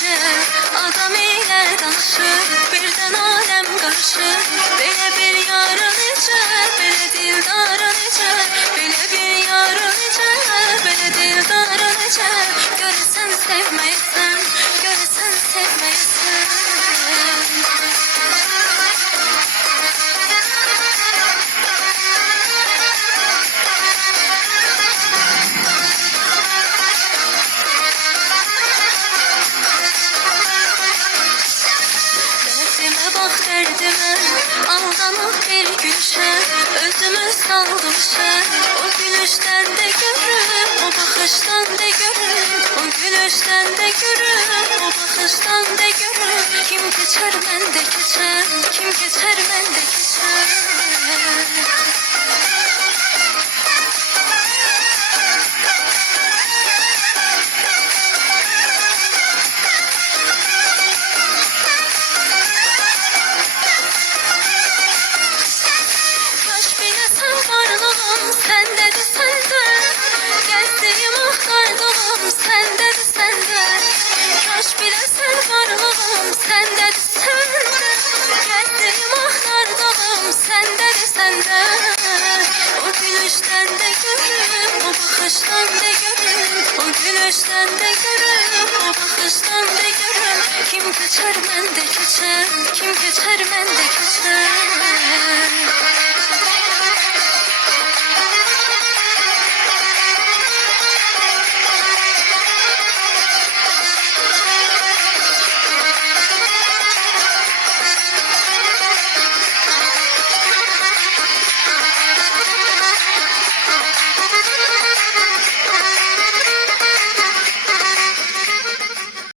verər. Adam ilə danışır, birdən aləm qarışır. Belə bir yarı necə, belə dildarı necə, belə bir yarı necə, belə dildarı necə. Görəsən sevməyəsən, görəsən sevməyəsən. Bak derdime, aldanıp bir gülüşe, özümü saldım şer. O gülüşten de görürüm, o bakıştan da görürüm. O gülüşten de görürüm, o bakıştan da görürüm. Kim geçer ben de geçer, kim geçer ben de geçer. Sendedir sende, gezdiğim aktardığım sendedir sende. Kaş bilesen varlığım sendedir sende, gezdiğim aktardığım sendedir sende. O gülüşten de görürüm, o bakıştan da görürüm. O gülüşten de görürüm, o bakıştan da görürüm. Kim geçer ben de geçer, kim geçer ben de geçer.